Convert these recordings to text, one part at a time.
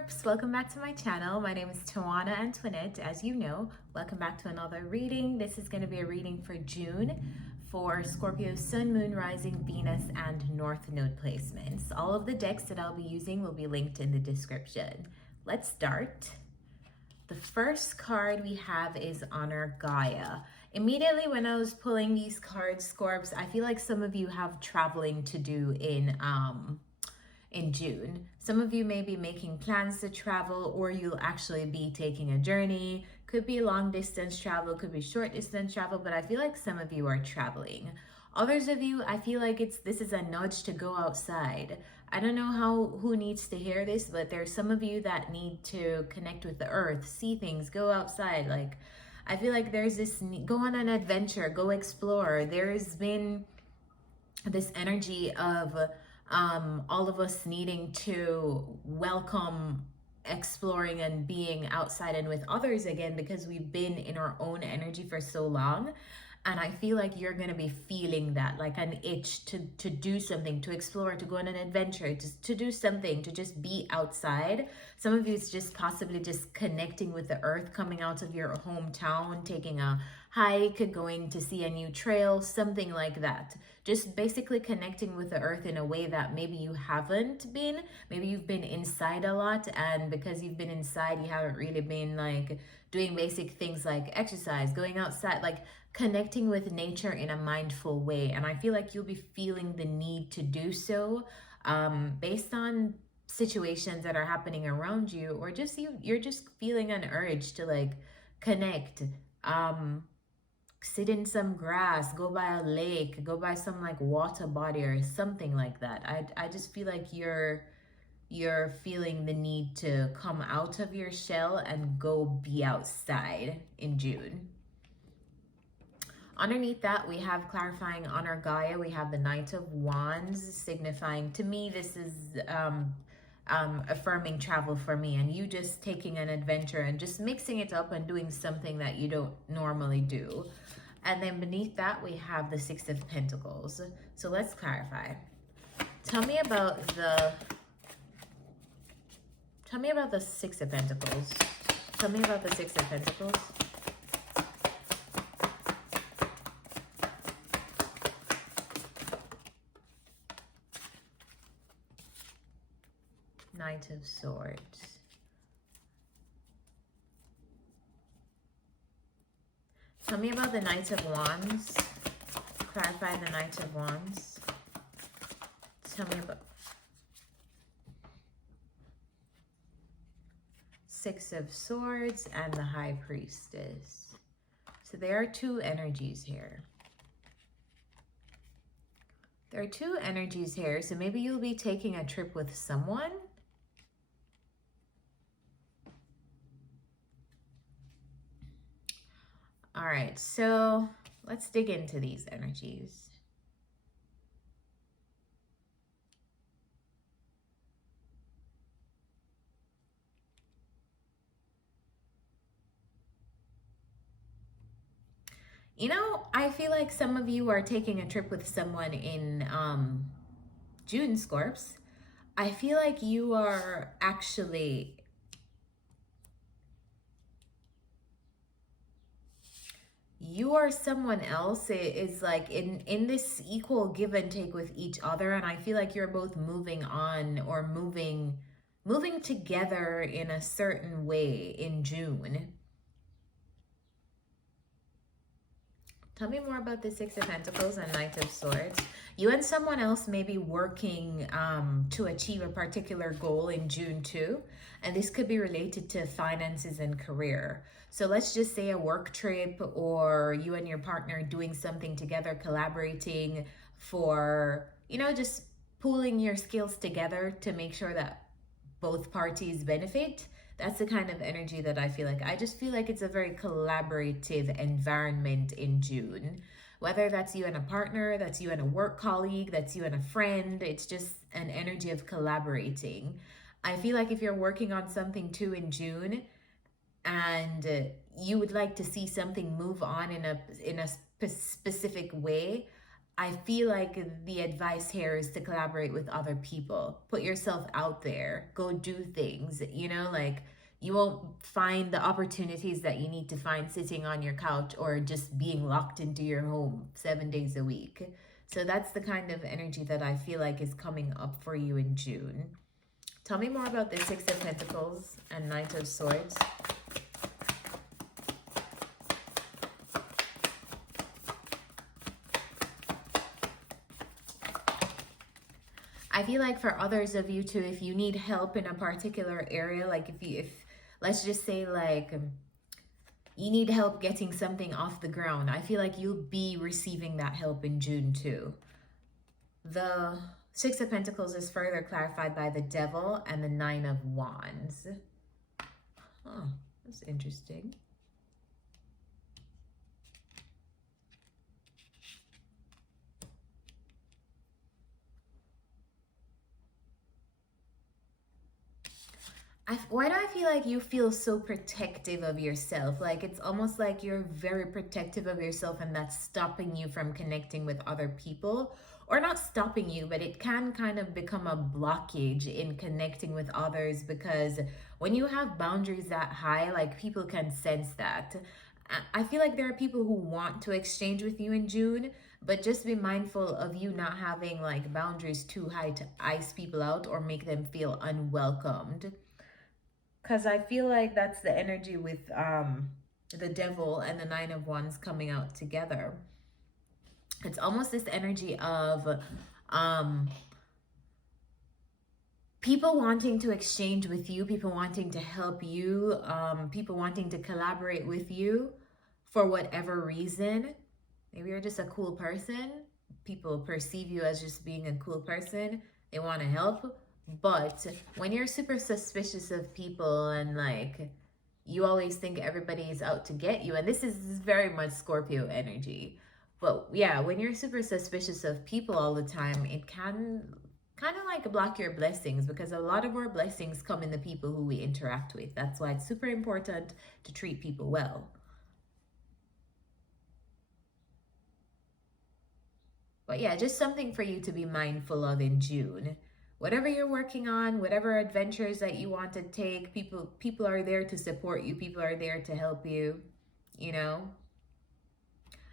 Scorps, welcome back to my channel. My name is Tawana Antoinette. As you know, welcome back to another reading. This is going to be a reading for June for Scorpio Sun, Moon, Rising, Venus, and North Node placements. All of the decks that I'll be using will be linked in the description. Let's start. The first card we have is Honor Gaia. Immediately when I was pulling these cards, Scorps, I feel like some of you have traveling to do in June. Some of you may be making plans to travel, or you'll actually be taking a journey. Could be long distance travel, could be short distance travel, but I feel like some of you are traveling. Others of you, I feel like this is a nudge to go outside. I don't know who needs to hear this, but there's some of you that need to connect with the earth, see things, go outside. Like, I feel like there's this, go on an adventure, go explore. There's been this energy of all of us needing to welcome exploring and being outside and with others again, because we've been in our own energy for so long. And I feel like you're going to be feeling that, like an itch to do something, to explore, to go on an adventure, to do something, to just be outside. Some of you, it's just possibly just connecting with the earth, coming out of your hometown, taking a hike, going to see a new trail, something like that. Just basically connecting with the earth in a way that maybe you haven't been. Maybe you've been inside a lot, and because you've been inside, you haven't really been like doing basic things like exercise, going outside, like connecting with nature in a mindful way. And I feel like you'll be feeling the need to do so based on situations that are happening around you, or just you're just feeling an urge to like connect, sit in some grass, go by a lake, go by some like water body or something like that. I just feel like you're feeling the need to come out of your shell and go be outside in June. Underneath that, we have clarifying Honor Gaia. We have the Knight of Wands, signifying, to me, this is affirming travel for me, and you just taking an adventure and just mixing it up and doing something that you don't normally do. And then beneath that, we have the Six of Pentacles. So let's clarify. Tell me about the Six of Pentacles. Tell me about the Six of Pentacles. Knight of Swords. Tell me about the Knight of Wands. Clarify the Knight of Wands. Tell me about Six of Swords and the High Priestess. So there are two energies here. There are two energies here. So maybe you'll be taking a trip with someone. All right, so let's dig into these energies. You know, I feel like some of you are taking a trip with someone in June, Scorps. I feel like you are actually someone else. It is like in this equal give and take with each other, and I feel like you're both moving on or moving together in a certain way in June. Tell me more about the Six of Pentacles and Knight of Swords. You and someone else may be working to achieve a particular goal in June too. And this could be related to finances and career. So let's just say a work trip, or you and your partner doing something together, collaborating for, you know, just pooling your skills together to make sure that both parties benefit. That's the kind of energy that I feel like. I just feel like it's a very collaborative environment in June. Whether that's you and a partner, that's you and a work colleague, that's you and a friend, it's just an energy of collaborating. I feel like if you're working on something too in June and you would like to see something move on in a specific way, I feel like the advice here is to collaborate with other people. Put yourself out there. Go do things. You know, like you won't find the opportunities that you need to find sitting on your couch or just being locked into your home 7 days a week. So that's the kind of energy that I feel like is coming up for you in June. Tell me more about the Six of Pentacles and Knight of Swords. I feel like for others of you too, if you need help in a particular area, like if let's just say like you need help getting something off the ground, I feel like you'll be receiving that help in June too. The Six of Pentacles is further clarified by the Devil and the Nine of Wands. Huh, that's interesting. Why do I feel like you feel so protective of yourself? Like it's almost like you're very protective of yourself and that's stopping you from connecting with other people. Or not stopping you, but it can kind of become a blockage in connecting with others, because when you have boundaries that high, like people can sense that. I feel like there are people who want to exchange with you in June, but just be mindful of you not having like boundaries too high to ice people out or make them feel unwelcomed. Because I feel like that's the energy with the Devil and the Nine of Wands coming out together. It's almost this energy of people wanting to exchange with you, people wanting to help you, people wanting to collaborate with you for whatever reason. Maybe you're just a cool person. People perceive you as just being a cool person. They want to help. But when you're super suspicious of people and like you always think everybody is out to get you, and this is very much Scorpio energy. But yeah, when you're super suspicious of people all the time, it can kind of like block your blessings, because a lot of our blessings come in the people who we interact with. That's why it's super important to treat people well. But yeah, just something for you to be mindful of in June. Whatever you're working on, whatever adventures that you want to take, people are there to support you. People are there to help you, you know.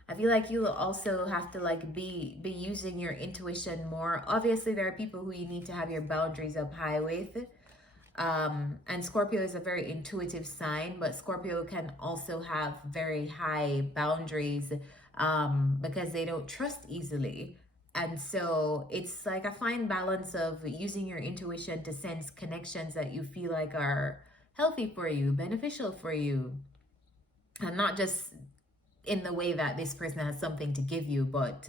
I feel like you'll also have to like be using your intuition more. Obviously, there are people who you need to have your boundaries up high with. And Scorpio is a very intuitive sign, but Scorpio can also have very high boundaries because they don't trust easily. And so it's like a fine balance of using your intuition to sense connections that you feel like are healthy for you, beneficial for you. And not just in the way that this person has something to give you, but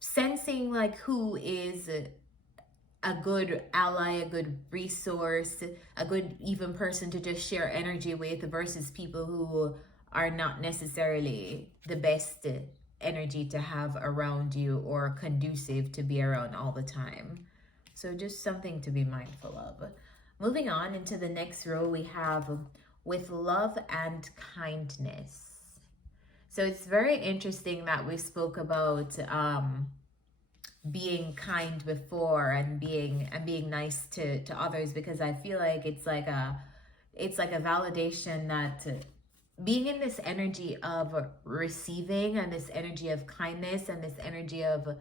sensing like who is a good ally, a good resource, a good even person to just share energy with, versus people who are not necessarily the best energy to have around you or conducive to be around all the time. So just something to be mindful of. Moving on into the next row, we have with love and kindness. So it's very interesting that we spoke about being kind before and being nice to others, because I feel like it's like a validation that being in this energy of receiving and this energy of kindness and this energy of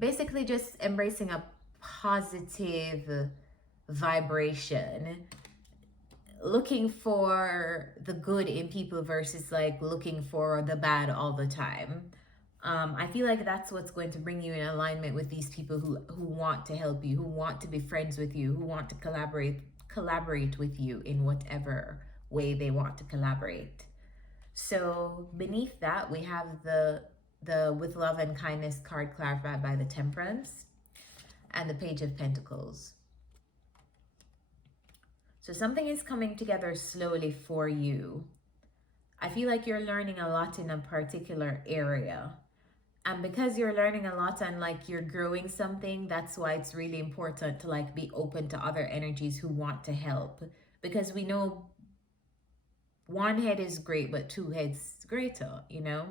basically just embracing a positive vibration, looking for the good in people versus like looking for the bad all the time. I feel like that's what's going to bring you in alignment with these people who want to help you, who want to be friends with you, who want to collaborate with you in whatever way they want to collaborate. So beneath that, we have the with love and kindness card clarified by the Temperance and the Page of Pentacles. So something is coming together slowly for you. I feel like you're learning a lot in a particular area. And because you're learning a lot and like you're growing something, that's why it's really important to like be open to other energies who want to help. Because we know one head is great, but two heads greater, you know?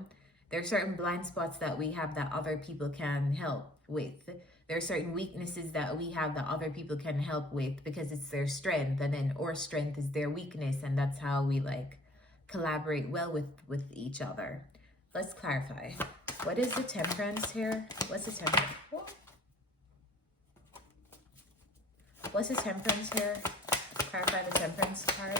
There are certain blind spots that we have that other people can help with. There are certain weaknesses that we have that other people can help with because it's their strength, and then our strength is their weakness, and that's how we like collaborate well with each other. Let's clarify. What is the Temperance here? What's the Temperance? What's the Temperance here? Clarify the Temperance card.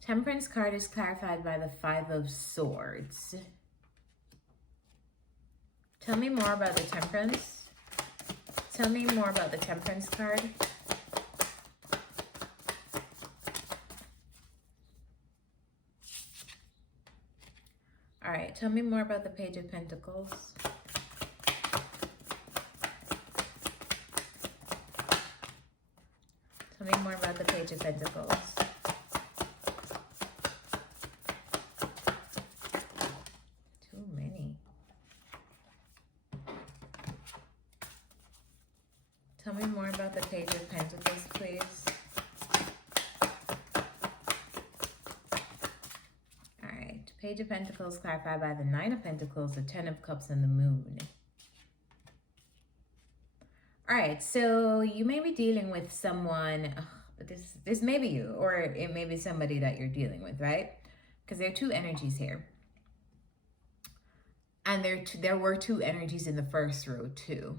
Temperance card is clarified by the Five of Swords. Tell me more about the Temperance. Tell me more about the Temperance card. All right, tell me more about the Page of Pentacles. Tell me more about the Page of Pentacles. Too many. Tell me more about the Page of Pentacles, please. Page of Pentacles clarified by the Nine of Pentacles, the Ten of Cups, and the Moon. All right, so you may be dealing with someone, but this may be you, or it may be somebody that you're dealing with, right? Because there are two energies here. And there were two energies in the first row too.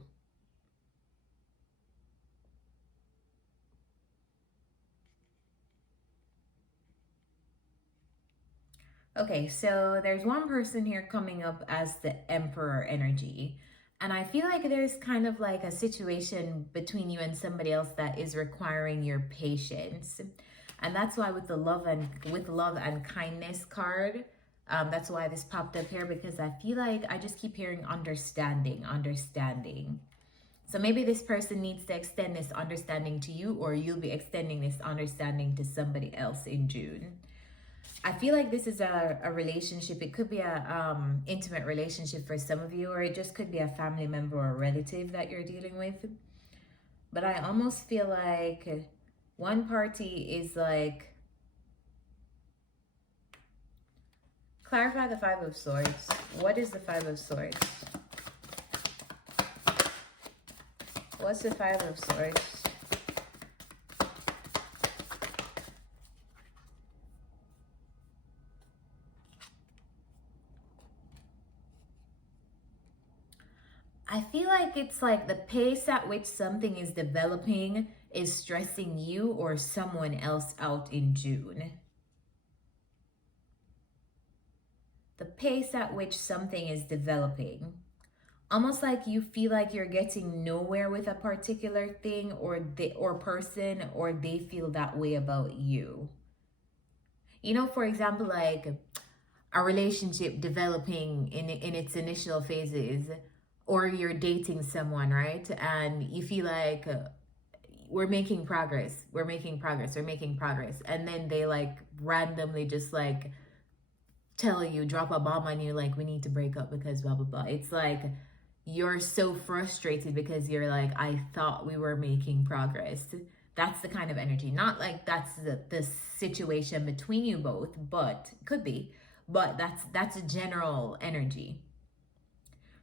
Okay, so there's one person here coming up as the Emperor energy. And I feel like there's kind of like a situation between you and somebody else that is requiring your patience. And that's why with the love and kindness card, that's why this popped up here, because I feel like I just keep hearing understanding. So maybe this person needs to extend this understanding to you, or you'll be extending this understanding to somebody else in June. I feel like this is a relationship. It could be a intimate relationship for some of you, or it just could be a family member or a relative that you're dealing with. But I almost feel like one party is like... Clarify the Five of Swords. What is the Five of Swords? What's the Five of Swords? I feel like it's like the pace at which something is developing is stressing you or someone else out in June. The pace at which something is developing. Almost like you feel like you're getting nowhere with a particular thing or person, or they feel that way about you. You know, for example, like a relationship developing in its initial phases, or you're dating someone, right? And you feel like we're making progress. And then they like randomly just like tell you, drop a bomb on you, like, we need to break up because blah, blah, blah. It's like you're so frustrated because you're like, I thought we were making progress. That's the kind of energy. Not like that's the situation between you both, but could be. But that's a general energy.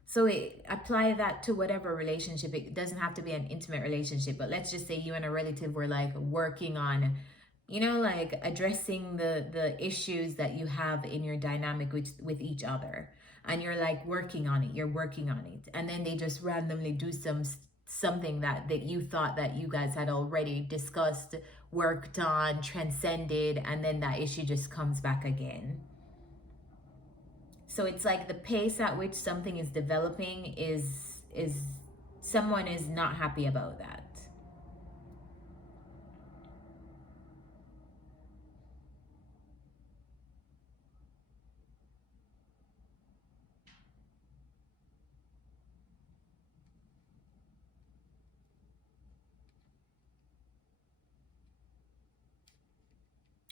So apply that to whatever relationship. It doesn't have to be an intimate relationship, but let's just say you and a relative were like working on, you know, like addressing the issues that you have in your dynamic with each other. And you're like working on it. And then they just randomly do something that you thought that you guys had already discussed, worked on, transcended, and then that issue just comes back again. So it's like the pace at which something is developing is someone is not happy about that.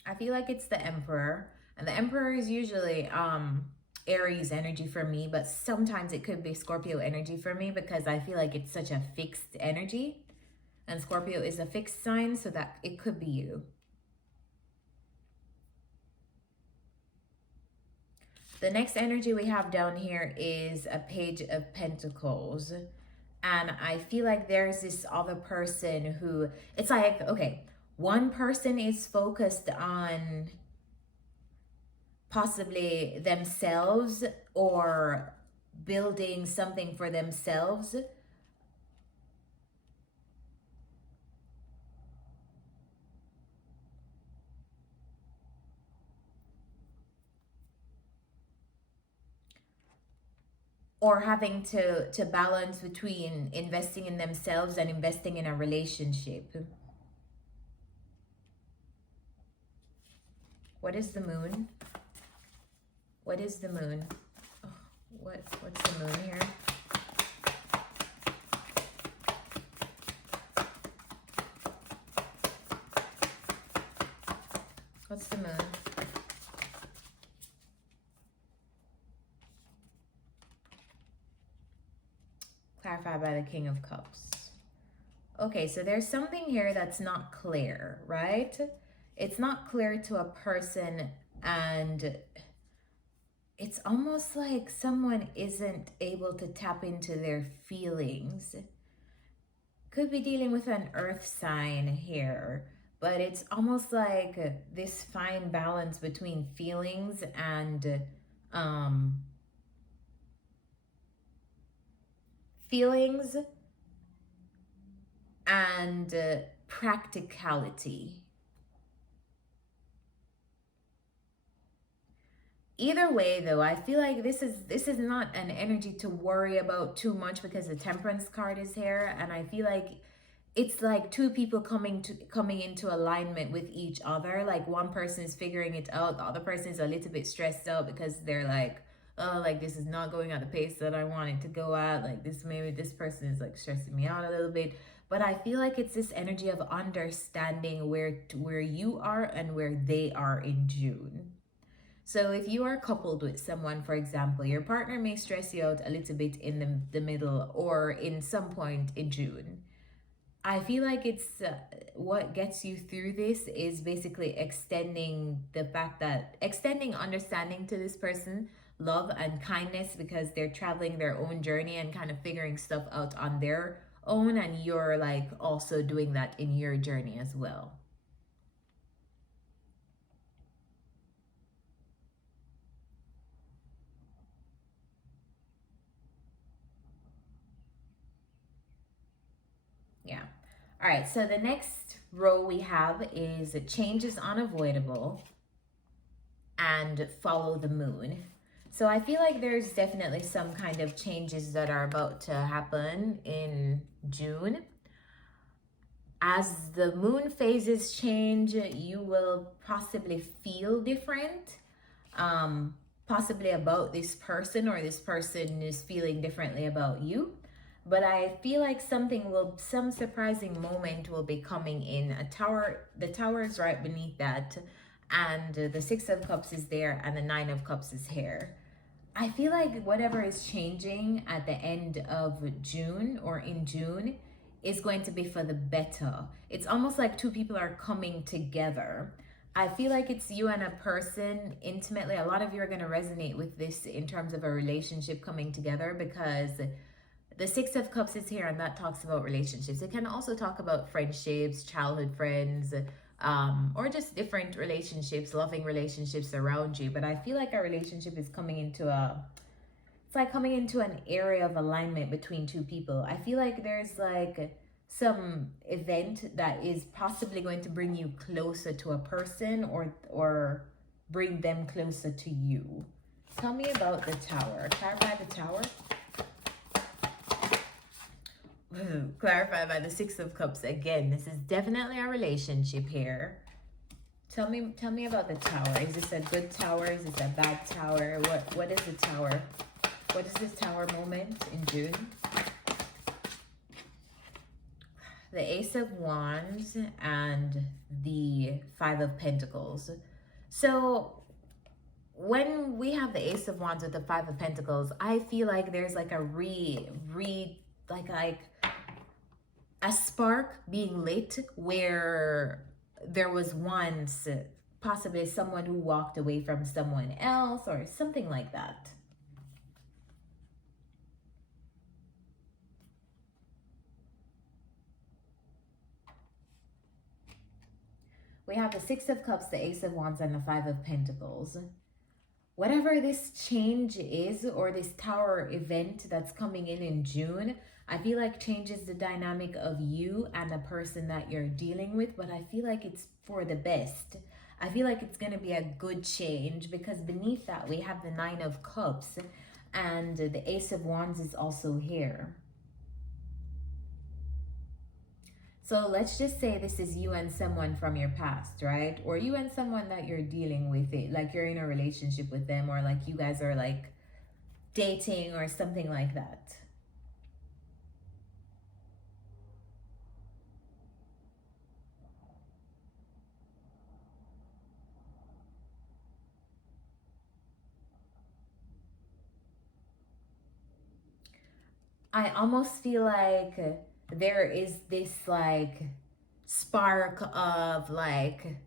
I feel like it's the Emperor, and the Emperor is usually Aries energy for me, but sometimes it could be Scorpio energy for me because I feel like it's such a fixed energy. And Scorpio is a fixed sign, so that it could be you. The next energy we have down here is a Page of Pentacles. And I feel like there's this other person who, it's like, okay, one person is focused on possibly themselves or building something for themselves. Or having to balance between investing in themselves and investing in a relationship. What is the moon? What is the moon? Oh, what's the moon here? What's the moon? Clarified by the King of Cups. Okay, so there's something here that's not clear, right? It's not clear to a person, and it's almost like someone isn't able to tap into their feelings. Could be dealing with an earth sign here, but it's almost like this fine balance between feelings and practicality. Either way though, I feel like this is not an energy to worry about too much because the Temperance card is here, and I feel like it's like two people coming into alignment with each other. Like one person is figuring it out, the other person is a little bit stressed out because they're like, oh, like this is not going at the pace that I want it to go at. Like maybe this person is like stressing me out a little bit. But I feel like it's this energy of understanding where you are and where they are in June. So if you are coupled with someone, for example, your partner may stress you out a little bit in the middle or in some point in June. I feel like it's what gets you through this is basically extending understanding to this person, love and kindness, because they're traveling their own journey and kind of figuring stuff out on their own, and you're like also doing that in your journey as well. Yeah. All right, so the next row we have is change is unavoidable and follow the moon. So I feel like there's definitely some kind of changes that are about to happen in June. As the moon phases change, you will possibly feel different, possibly about this person, or this person is feeling differently about you. But I feel like some surprising moment will be coming in. The tower is right beneath that, and the Six of Cups is there, and the Nine of Cups is here. I feel like whatever is changing at the end of June or in June is going to be for the better. It's almost like two people are coming together. I feel like it's you and a person intimately. A lot of you are going to resonate with this in terms of a relationship coming together, because the Six of Cups is here, and that talks about relationships. It can also talk about friendships, childhood friends, or just different relationships, loving relationships around you. But I feel like a relationship is coming into an area of alignment between two people. I feel like there's like some event that is possibly going to bring you closer to a person, or bring them closer to you. Tell me about the Tower. Clarify the Tower. Clarified by the Six of Cups again. This is definitely a relationship here. Tell me about the Tower. Is this a good tower? Is this a bad tower? What is the Tower? What is this Tower moment in June? The Ace of Wands and the Five of Pentacles. So when we have the Ace of Wands with the Five of Pentacles, I feel like there's like a like a spark being lit where there was once possibly someone who walked away from someone else or something like that. We have the Six of Cups, the Ace of Wands, and the Five of Pentacles. Whatever this change is, or this Tower event that's coming in June, I feel like changes the dynamic of you and the person that you're dealing with, but I feel like it's for the best. I feel like it's going to be a good change, because beneath that we have the Nine of Cups, and the Ace of Wands is also here. So let's just say this is you and someone from your past, right? Or you and someone that you're dealing with, it like you're in a relationship with them, or like you guys are like dating or something like that. I almost feel like there is this like spark of like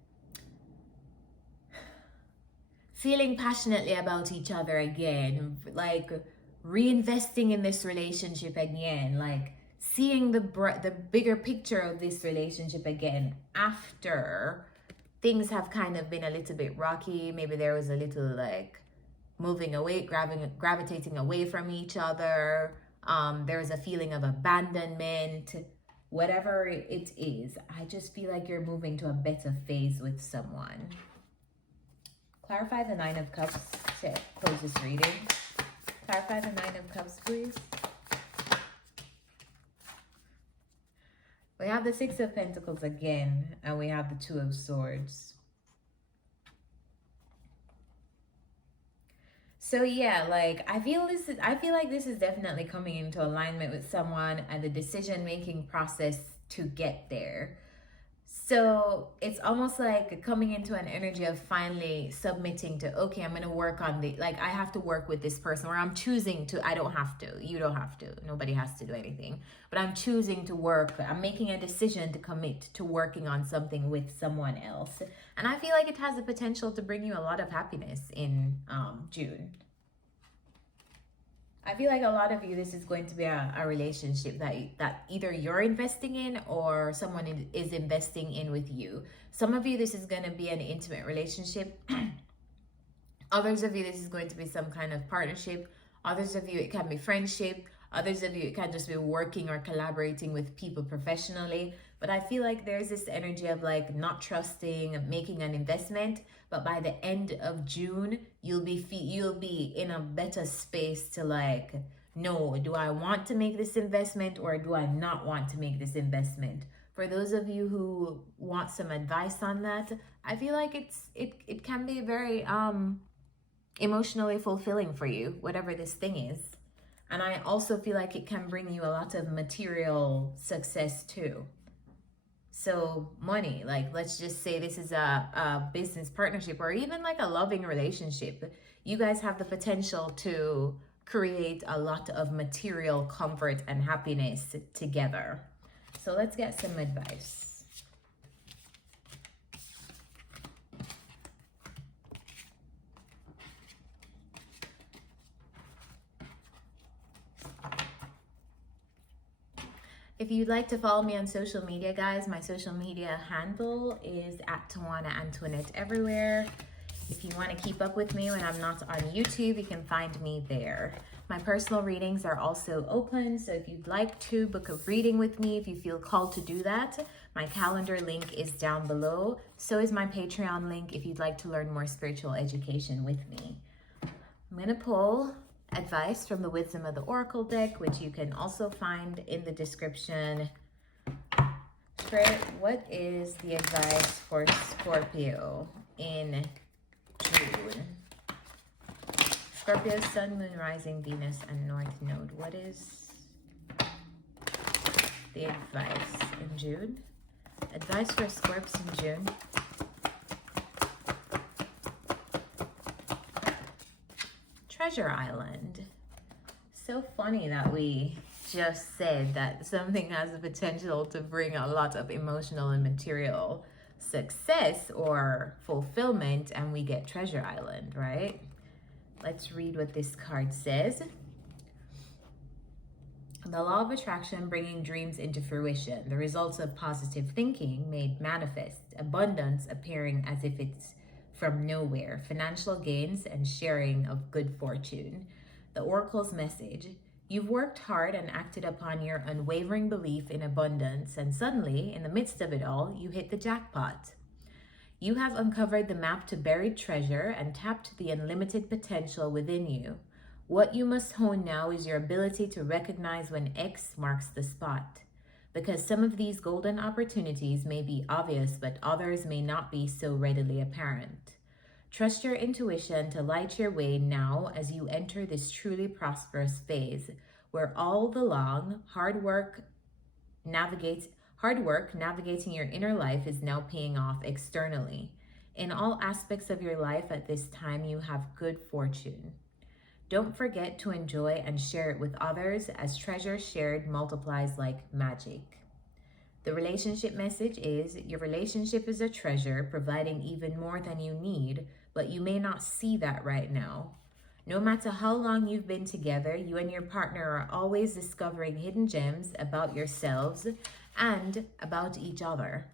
feeling passionately about each other again, like reinvesting in this relationship again, like seeing the bigger picture of this relationship again after things have kind of been a little bit rocky. Maybe there was a little like moving away, gravitating away from each other. There's a feeling of abandonment, whatever it is. I just feel like you're moving to a better phase with someone. Clarify the Nine of Cups to close this reading. Clarify the Nine of Cups, please. We have the Six of Pentacles again, and we have the Two of Swords. So yeah, like I feel like this is definitely coming into alignment with someone and the decision-making process to get there. So it's almost like coming into an energy of finally submitting to, okay, I'm going to work on the, like I have to work with this person, or I'm choosing to, I don't have to, you don't have to, nobody has to do anything, but I'm choosing to work, I'm making a decision to commit to working on something with someone else. And I feel like it has the potential to bring you a lot of happiness in June. I feel like a lot of you, this is going to be a relationship that either you're investing in or someone is investing in with you. Some of you, this is going to be an intimate relationship. Others of you, this is going to be some kind of partnership. Others of you, it can be friendship. Others of you, it can just be working or collaborating with people professionally. But I feel like there's this energy of like not trusting, making an investment. But by the end of June, you'll be in a better space to like, no, do I want to make this investment or do I not want to make this investment? For those of you who want some advice on that, I feel like it can be very emotionally fulfilling for you, whatever this thing is. And I also feel like it can bring you a lot of material success too. So money, like let's just say this is a business partnership or even like a loving relationship. You guys have the potential to create a lot of material comfort and happiness together. So let's get some advice. If you'd like to follow me on social media, guys, my social media handle is at Tawana Antoinette everywhere. If you want to keep up with me when I'm not on YouTube, you can find me there. My personal readings are also open, so if you'd like to book a reading with me, if you feel called to do that, my calendar link is down below. So is my Patreon link if you'd like to learn more spiritual education with me. I'm going to pull advice from the Wisdom of the Oracle deck, which you can also find in the description. Spirit, what is the advice for Scorpio in June? Scorpio, Sun, Moon, Rising, Venus, and North Node. What is the advice in June? Advice for Scorps in June. Treasure Island. So funny that we just said that something has the potential to bring a lot of emotional and material success or fulfillment, and we get Treasure Island, right? Let's read what this card says. The law of attraction bringing dreams into fruition, the results of positive thinking made manifest, abundance appearing as if it's from nowhere, financial gains and sharing of good fortune. The oracle's message: you've worked hard and acted upon your unwavering belief in abundance, and suddenly, in the midst of it all, you hit the jackpot. You have uncovered the map to buried treasure and tapped the unlimited potential within you. What you must hone now is your ability to recognize when X marks the spot, because some of these golden opportunities may be obvious, but others may not be so readily apparent. Trust your intuition to light your way now as you enter this truly prosperous phase, where all the long, hard work navigating your inner life is now paying off externally. In all aspects of your life at this time, you have good fortune. Don't forget to enjoy and share it with others, as treasure shared multiplies like magic. The relationship message is: your relationship is a treasure, providing even more than you need, but you may not see that right now. No matter how long you've been together, you and your partner are always discovering hidden gems about yourselves and about each other.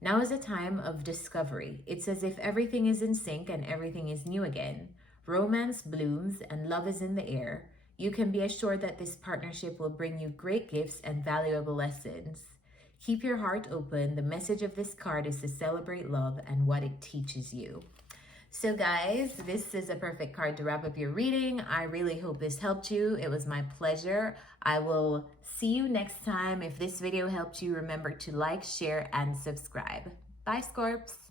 Now is a time of discovery. It's as if everything is in sync and everything is new again. Romance blooms and love is in the air. You can be assured that this partnership will bring you great gifts and valuable lessons. Keep your heart open. The message of this card is to celebrate love and what it teaches you. So guys, this is a perfect card to wrap up your reading. I really hope this helped you. It was my pleasure. I will see you next time. If this video helped you, remember to like, share, and subscribe. Bye, Scorps.